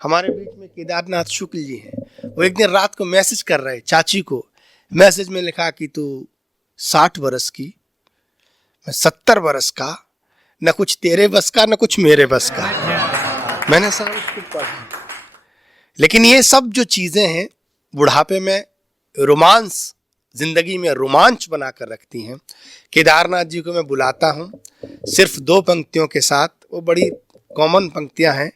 हमारे बीच में केदारनाथ शुक्ल जी हैं। वो एक दिन रात को मैसेज कर रहे चाची को। मैसेज में लिखा कि तू 60 बरस की, मैं 70 बरस का, न कुछ तेरे बस का न कुछ मेरे बस का। मैंने सारा उसको पढ़ा। लेकिन ये सब जो चीजें हैं बुढ़ापे में रोमांस, जिंदगी में रोमांच बनाकर रखती हैं। केदारनाथ जी को मैं बुलाता हूँ सिर्फ 2 पंक्तियों के साथ। वो बड़ी कॉमन पंक्तियां हैं।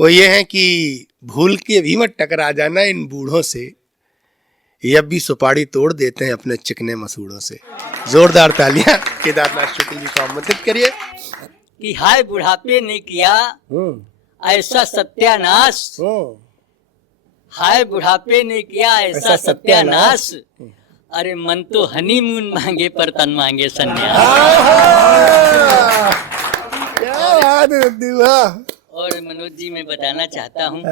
वो ये हैं कि भूल के भी मत टकरा जाना इन बूढ़ों से, ये अब भी सुपारी तोड़ देते हैं अपने चिकने मसूड़ों से। जोरदार तालियां केदारनाथ शुक्ल जी को आमंत्रित करिए। कि हाय बुढ़ापे ने किया ऐसा सत्यानाश, हाय बुढ़ापे ने किया ऐसा सत्यानाश, अरे मन तो हनीमून मांगे पर तन मांगे सन्यास। और मनोज जी मैं बताना चाहता हूँ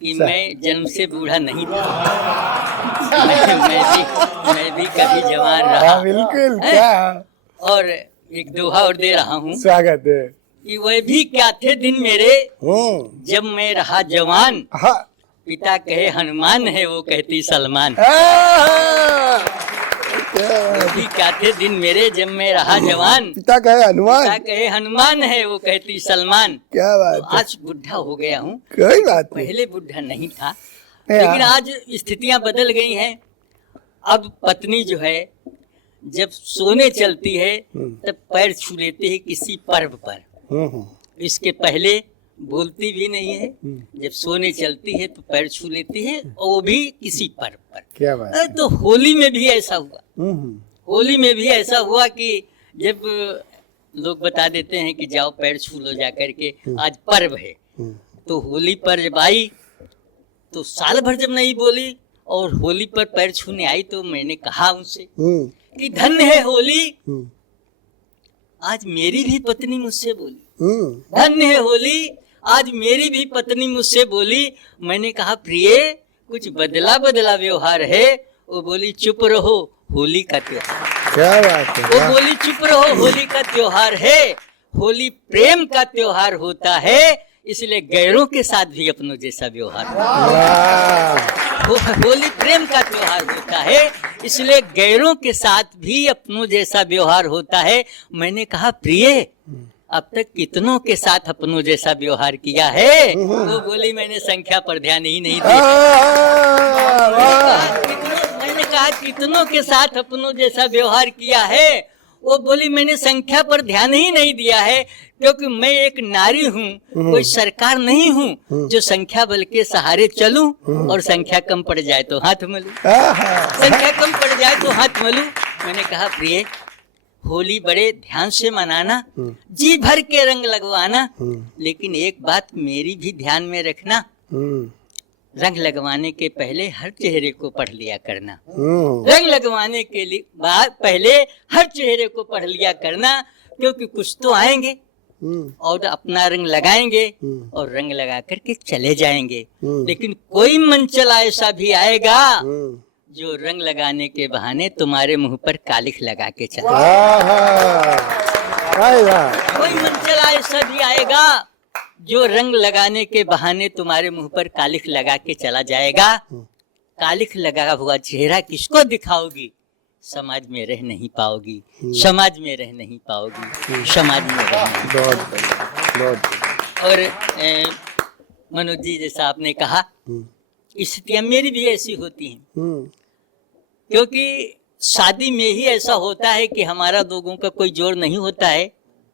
कि मैं जन्म से बूढ़ा नहीं था। मैं भी कभी जवान रहा। बिल्कुल क्या। और एक दोहा और दे रहा हूँ। स्वागत है। कि वह भी क्या थे दिन मेरे जब मैं रहा जवान, पिता कहे हनुमान है वो कहती सलमान। वो भी क्या थे दिन मेरे जब मैं रहा जवान, पिता कहे हनुमान, पिता कहे हनुमान है वो कहती सलमान। क्या बात तो आज बुढ़ा हो गया हूँ, कोई बात नहीं। पहले बुढ़ा नहीं था, लेकिन आज स्थितियां बदल गई हैं। अब पत्नी जो है जब सोने चलती है तब पैर छू लेते हैं किसी पर्व पर। इसके पहले बोलती भी नहीं है, जब सोने चलती है तो पैर छू लेती है, और वो भी किसी पर्व पर। क्या बात है। तो होली में भी ऐसा हुआ। होली में भी ऐसा हुआ कि जब लोग बता देते हैं कि जाओ पैर छू लो जा करके, आज पर्व है। तो होली पर जब आई तो साल भर जब नहीं बोली, और होली पर पैर छूने आई तो मैंने कहा उनसे कि धन्य है होली, आज मेरी भी पत्नी मुझसे बोली। धन्य है होली, आज मेरी भी पत्नी मुझसे बोली। मैंने कहा प्रिय कुछ बदला बदला व्यवहार है। वो बोली चुप रहो होली का त्योहार। क्या बात है। वो बोली चुप रहो होली का त्योहार है, होली प्रेम का त्योहार होता है, इसलिए गैरों के साथ भी अपनों जैसा व्यवहार होली प्रेम का त्योहार होता है, इसलिए गैरों के साथ भी अपनों जैसा व्यवहार होता है। मैंने कहा प्रिय अब तक कितनों के साथ अपनों जैसा व्यवहार किया है? वो बोली मैंने संख्या पर ध्यान ही नहीं दिया। मैंने कहा कितनों के साथ अपनों जैसा व्यवहार किया है? वो बोली मैंने संख्या पर ध्यान ही नहीं दिया है, क्योंकि मैं एक नारी हूँ, कोई सरकार नहीं हूँ जो संख्या बल के सहारे चलूं और संख्या कम पड़ जाए तो हाथ मलूं, संख्या कम पड़ जाए तो हाथ मलूं। मैंने कहा प्रिय होली बड़े ध्यान से मनाना, जी भर के रंग लगवाना, लेकिन एक बात मेरी भी ध्यान में रखना, रंग लगवाने के पहले हर चेहरे को पढ़ लिया करना। रंग लगवाने के लिए पहले हर चेहरे को पढ़ लिया करना, क्योंकि कुछ तो आएंगे और अपना रंग लगाएंगे और रंग लगा करके चले जाएंगे, लेकिन कोई मनचला ऐसा भी आएगा जो रंग लगाने के बहाने तुम्हारे मुंह पर कालिख लगा के चला। कोई मनचला ऐसा भी आएगा जो रंग लगाने के बहाने तुम्हारे मुंह पर कालिख लगा के चला जाएगा। कालिख लगा हुआ चेहरा किसको दिखाओगी? समाज में रह नहीं पाओगी, समाज में रह नहीं पाओगी, समाज में रह नहीं। और मनोज जी जैसा आपने कहा, स्थितियां मेरी भी ऐसी होती हैं, क्योंकि शादी में ही ऐसा होता है कि हमारा लोगों का कोई जोर नहीं होता है।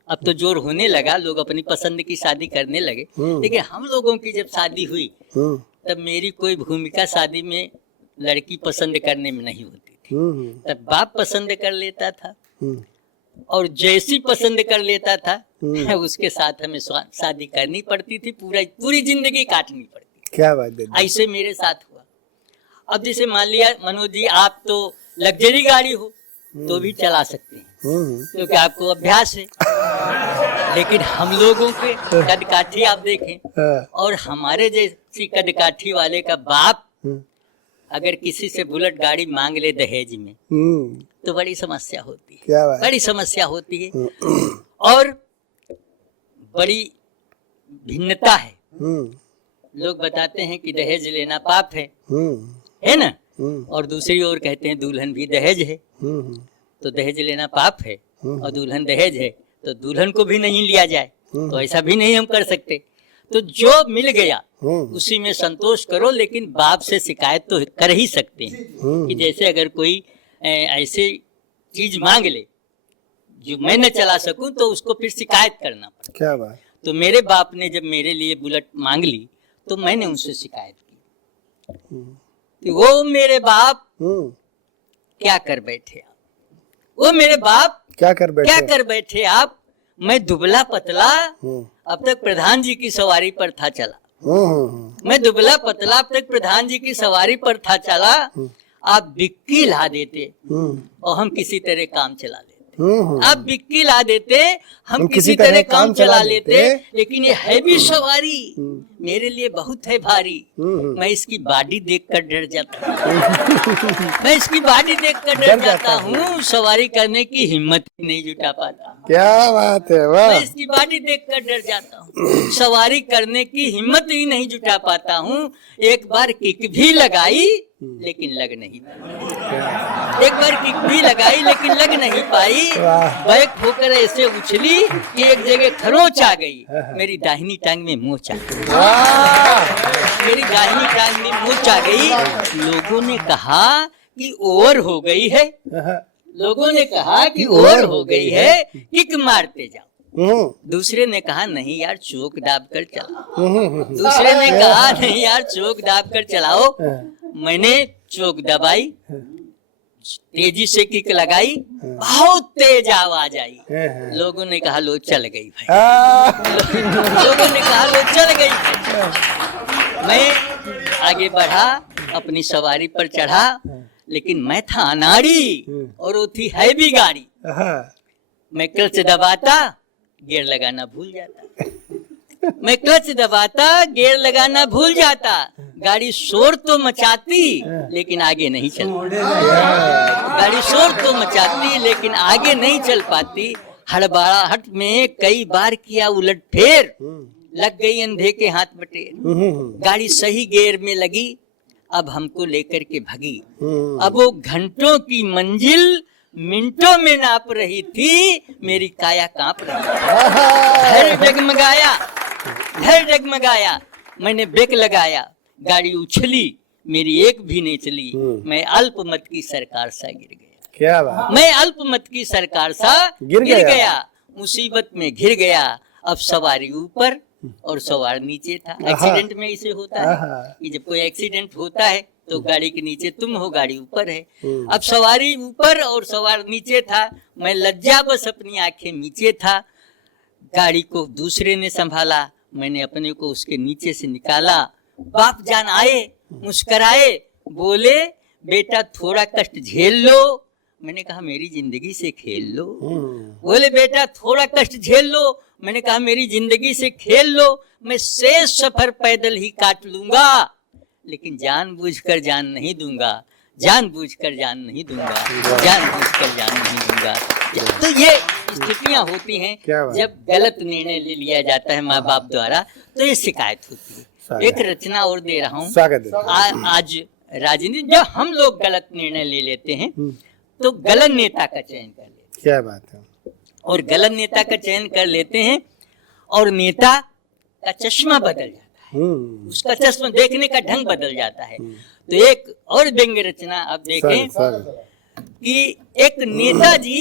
अब तो जोर होने लगा, लोग अपनी पसंद की शादी करने लगे, लेकिन हम लोगों की जब शादी हुई तब मेरी कोई भूमिका शादी में लड़की पसंद करने में नहीं होती थी। तब बाप पसंद कर लेता था, और जैसी पसंद कर लेता था उसके साथ हमें शादी करनी पड़ती थी, पूरी जिंदगी काटनी पड़ती। क्या बात है। ऐसे मेरे साथ हुआ। अब जैसे मान लिया मनोज जी आप तो लग्जरी गाड़ी हो तो भी चला सकते हैं, क्योंकि आपको अभ्यास है, लेकिन हम लोगों के कदकाठी आप देखें, और हमारे जैसी कदकाठी वाले का बाप अगर किसी से बुलेट गाड़ी मांग ले दहेज में तो बड़ी समस्या होती है, बड़ी समस्या होती है। और बड़ी भिन्नता है लोग बताते हैं कि दहेज लेना पाप है ना, और दूसरी ओर कहते हैं दुल्हन भी दहेज है। तो दहेज लेना पाप है और दुल्हन दहेज है, तो दुल्हन को भी नहीं लिया जाए, तो ऐसा भी नहीं हम कर सकते। तो जो मिल गया उसी में संतोष करो, लेकिन बाप से शिकायत तो कर ही सकते हैं कि जैसे अगर कोई ऐसे चीज मांग ले जो मैं न चला सकूं, तो उसको फिर शिकायत करना पड़ता। क्या बात। तो मेरे बाप ने जब मेरे लिए बुलेट मांग ली तो मैंने उनसे शिकायत की कि वो मेरे बाप क्या कर बैठे आप, वो मेरे बाप क्या कर बैठे आप। मैं दुबला पतला अब तक प्रधान जी की सवारी पर था चला, मैं दुबला पतला अब तक प्रधान जी की सवारी पर था चला। आप बिक्की ला देते और हम किसी तरह काम चला लेते, आप बिक्की ला देते हम किसी तरह काम चला लेते। लेकिन ये है भी सवारी मेरे लिए बहुत है भारी, मैं इसकी बॉडी देखकर डर जाता हूँ, मैं इसकी बॉडी देखकर डर जाता हूँ, सवारी करने की हिम्मत ही नहीं जुटा पाता। क्या बात है, वाह। मैं इसकी बॉडी देखकर डर जाता हूँ, सवारी करने की हिम्मत ही नहीं जुटा पाता हूँ। एक बार किक भी लगाई लेकिन लग नहीं पाई, एक बार किक भी लगाई लेकिन लग नहीं पाई। बैक होकर ऐसे उछली कि एक जगह खरोच आ गई, मेरी दाहिनी टांग में मोच आ गई, मेरी दाहिनी टांग में मोच आ गई। लोगों ने कहा कि ओवर हो गई है, लोगों ने कहा कि ओवर हो गई है, किक मारते जाओ। दूसरे ने कहा नहीं यार चौक दाब कर चलाओ, दूसरे ने कहा नहीं यार चौक दाब कर चलाओ। मैंने चौक दबाई, तेजी से किक लगाई, बहुत तेज आवाज आई। लोगों ने कहा लो चल गई भाई, लोगों ने कहा लो चल गई भाई। मैं आगे बढ़ा, अपनी सवारी पर चढ़ा, लेकिन मैं था अनाड़ी और वो थी हैवी गाड़ी। मैं क्लच दबाता, गियर लगाना भूल जाता, मैं क्लच दबाता, गियर लगाना भूल जाता। गाड़ी शोर तो मचाती लेकिन आगे नहीं चलती, गाड़ी शोर तो मचाती लेकिन आगे नहीं चल पाती। हड़बड़ाहट में कई बार किया उलट फेर, लग गई अंधे के हाथ बटेर। गाड़ी सही गियर में लगी, अब हमको लेकर के भगी। अब वो घंटों की मंजिल मिनटों में नाप रही थी, मेरी काया कांप रही थी। घर जगमगाया, घर जगमगाया, मैंने ब्रेक लगाया, गाड़ी उछली, मेरी एक भी नहीं चली। मैं अल्पमत की सरकार सा गिर गया, क्या बात, मैं अल्पमत की सरकार सा गिर गया, मुसीबत में घिर गया। अब सवारी ऊपर और सवार नीचे था। एक्सीडेंट में इसे होता है कि जब कोई एक्सीडेंट होता है तो गाड़ी के नीचे तुम हो, गाड़ी ऊपर है। अब सवारी ऊपर और सवार नीचे था, मैं लज्जा बस अपनी आंखें नीचे था। गाड़ी को दूसरे ने संभाला, मैंने अपने को उसके नीचे से निकाला। बाप जान आए, मुस्कराए, बोले बेटा थोड़ा कष्ट झेल लो। मैंने कहा मेरी जिंदगी से खेल लो। बोले बेटा थोड़ा कष्ट झेल लो। मैंने कहा मेरी जिंदगी से खेल लो, मैं शेष सफर पैदल ही काट लूंगा, लेकिन जानबूझकर जान नहीं दूंगा, जानबूझकर जान नहीं दूंगा, जानबूझकर जान नहीं दूंगा। तो ये स्थितियां होती हैं जब गलत निर्णय ले लिया जाता है माँ बाप द्वारा, तो ये शिकायत होती है। एक रचना और दे रहा हूँ। आज राजनीति जब हम लोग गलत निर्णय ले लेते हैं तो गलत नेता का चयन कर लेते हैं। क्या बात है। और गलत नेता का चयन कर लेते हैं और नेता का चश्मा बदल जाता है, उसका चश्मा देखने का ढंग बदल जाता है। तो एक और व्यंग्य रचना आप देखें कि एक नेताजी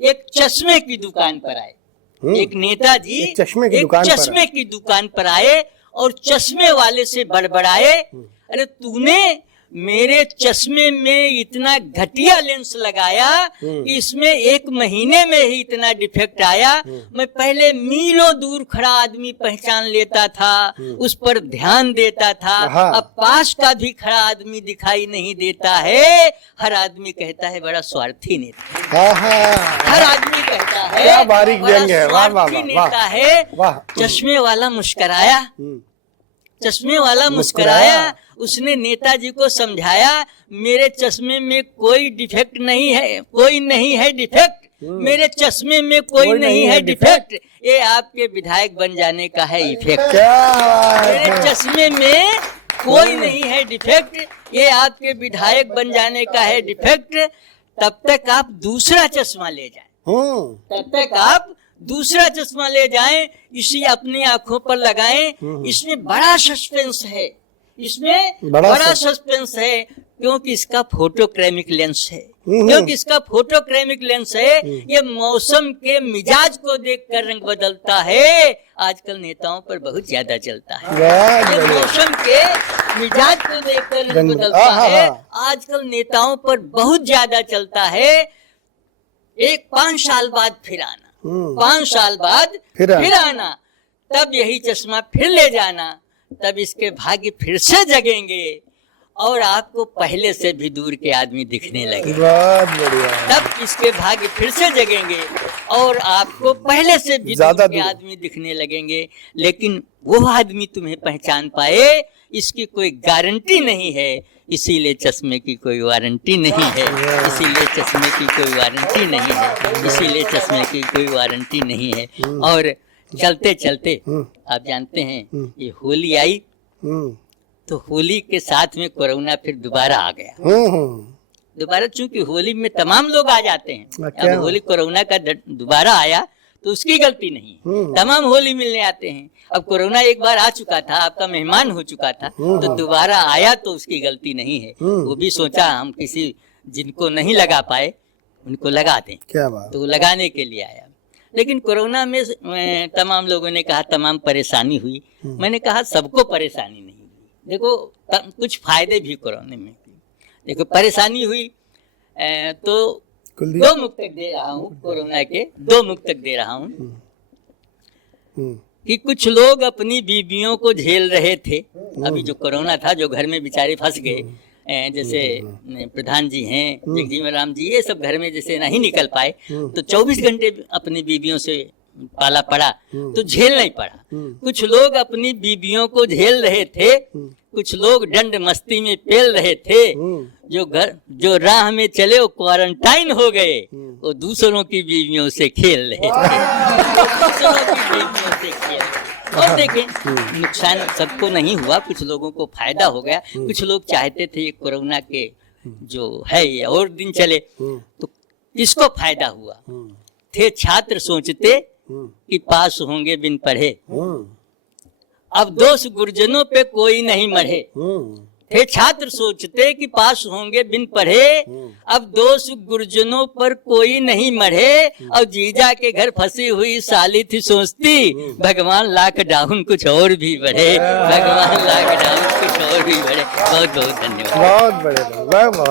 एक चश्मे की दुकान पर आए, एक नेताजी एक चश्मे की दुकान पर आए और चश्मे वाले से बड़बड़ाए, अरे तूने मेरे चश्मे में इतना घटिया लेंस लगाया कि इसमें 1 महीने में ही इतना डिफेक्ट आया। मैं पहले मीलों दूर खड़ा आदमी पहचान लेता था, उस पर ध्यान देता था, अब पास का भी खड़ा आदमी दिखाई नहीं देता है। हर आदमी कहता है बड़ा स्वार्थी नेता, हर आदमी कहता है बड़ा स्वार्थी नेता है। चश्मे वाला मुस्कराया, चश्मे वाला मुस्कुराया, उसने नेताजी को समझाया मेरे चश्मे में कोई डिफेक्ट नहीं है, कोई नहीं है डिफेक्ट, मेरे चश्मे में कोई नहीं है डिफेक्ट, ये आपके विधायक बन जाने का है इफेक्ट। क्या बात है। मेरे चश्मे में कोई नहीं है डिफेक्ट, ये आपके विधायक बन जाने का है डिफेक्ट। तब तक आप दूसरा चश्मा ले जाएं, तब तक आप दूसरा चश्मा ले जाएं, इसी अपनी आंखों पर लगाएं। इसमें बड़ा सस्पेंस है, इसमें बड़ा सस्पेंस है, क्योंकि इसका फोटोक्रेमिक लेंस है, क्योंकि इसका फोटोक्रेमिक लेंस है। ये मौसम के मिजाज को देखकर रंग बदलता है। आजकल नेताओं पर बहुत ज्यादा चलता है, ये मौसम के मिजाज को देखकर रंग बदलता है। आजकल नेताओं पर बहुत ज्यादा चलता है। 5 साल बाद फिर आना, 5 साल बाद फिर आना, तब यही चश्मा फिर ले जाना, तब इसके भाग्य फिर से जगेंगे और आपको पहले से भी दूर के आदमी दिखने लगे। बहुत बढ़िया। तब इसके भाग्य फिर से जगेंगे और आपको पहले से भी दूर के आदमी दिखने लगेंगे। लेकिन वो आदमी तुम्हें पहचान पाए, इसकी कोई गारंटी नहीं है, इसीलिए चश्मे की कोई वारंटी नहीं है, इसीलिए चश्मे की कोई वारंटी नहीं है, इसीलिए चश्मे की कोई वारंटी नहीं है। और चलते चलते आप जानते हैं ये होली आई, तो होली के साथ में कोरोना फिर दोबारा आ गया। दोबारा चूंकि होली में तमाम लोग आ जाते हैं, अब होली कोरोना का दोबारा आया तो उसकी गलती नहीं, तमाम होली मिलने आते हैं। अब कोरोना एक बार आ चुका था, आपका मेहमान हो चुका था, तो दोबारा आया तो उसकी गलती नहीं है। वो भी सोचा हम किसी जिनको नहीं लगा पाए उनको लगा दें, क्या बात। तो लगाने के लिए आया। लेकिन कोरोना में तमाम लोगों ने कहा तमाम परेशानी हुई, मैंने कहा सबको परेशानी नहीं हुई। देखो कुछ फायदे भी कोरोना में, देखो परेशानी हुई तो 2 मुक्तक दे रहा हूँ, कोरोना के 2 मुक्तक दे रहा हूँ कि कुछ लोग अपनी बीवियों को झेल रहे थे। अभी जो कोरोना था, जो घर में बेचारे फंस गए, जैसे प्रधान जी हैं, जगजीवन राम जी, ये सब घर में जैसे नहीं निकल पाए, तो 24 घंटे अपनी बीवियों से पाला पड़ा, तो झेल नहीं पड़ा। कुछ लोग अपनी बीवियों को झेल रहे थे, कुछ लोग दंड मस्ती में पेल रहे थे, जो राह में चले वो क्वारंटाइन हो गए, वो दूसरों की बीवियों से खेल रहे थे, दूसरों की बीवियों से खेल। और देखें नुकसान सबको नहीं हुआ, कुछ लोगों को फायदा हो गया। कुछ लोग चाहते थे ये कोरोना के जो है ये और दिन चले, तो किसको फायदा हुआ? थे छात्र सोचते कि पास होंगे बिन पढ़े, अब दोष गुरजनों पे कोई नहीं मढ़े। थे छात्र सोचते कि पास होंगे बिन पढ़े, अब दोष गुरजनों पर कोई नहीं मढ़े। और जीजा के घर फंसी हुई साली थी सोचती, भगवान लॉकडाउन कुछ और भी बढ़े, भगवान लॉकडाउन कुछ और भी बढ़े। बहुत बहुत धन्यवाद। बहुत बढ़िया, बहुत।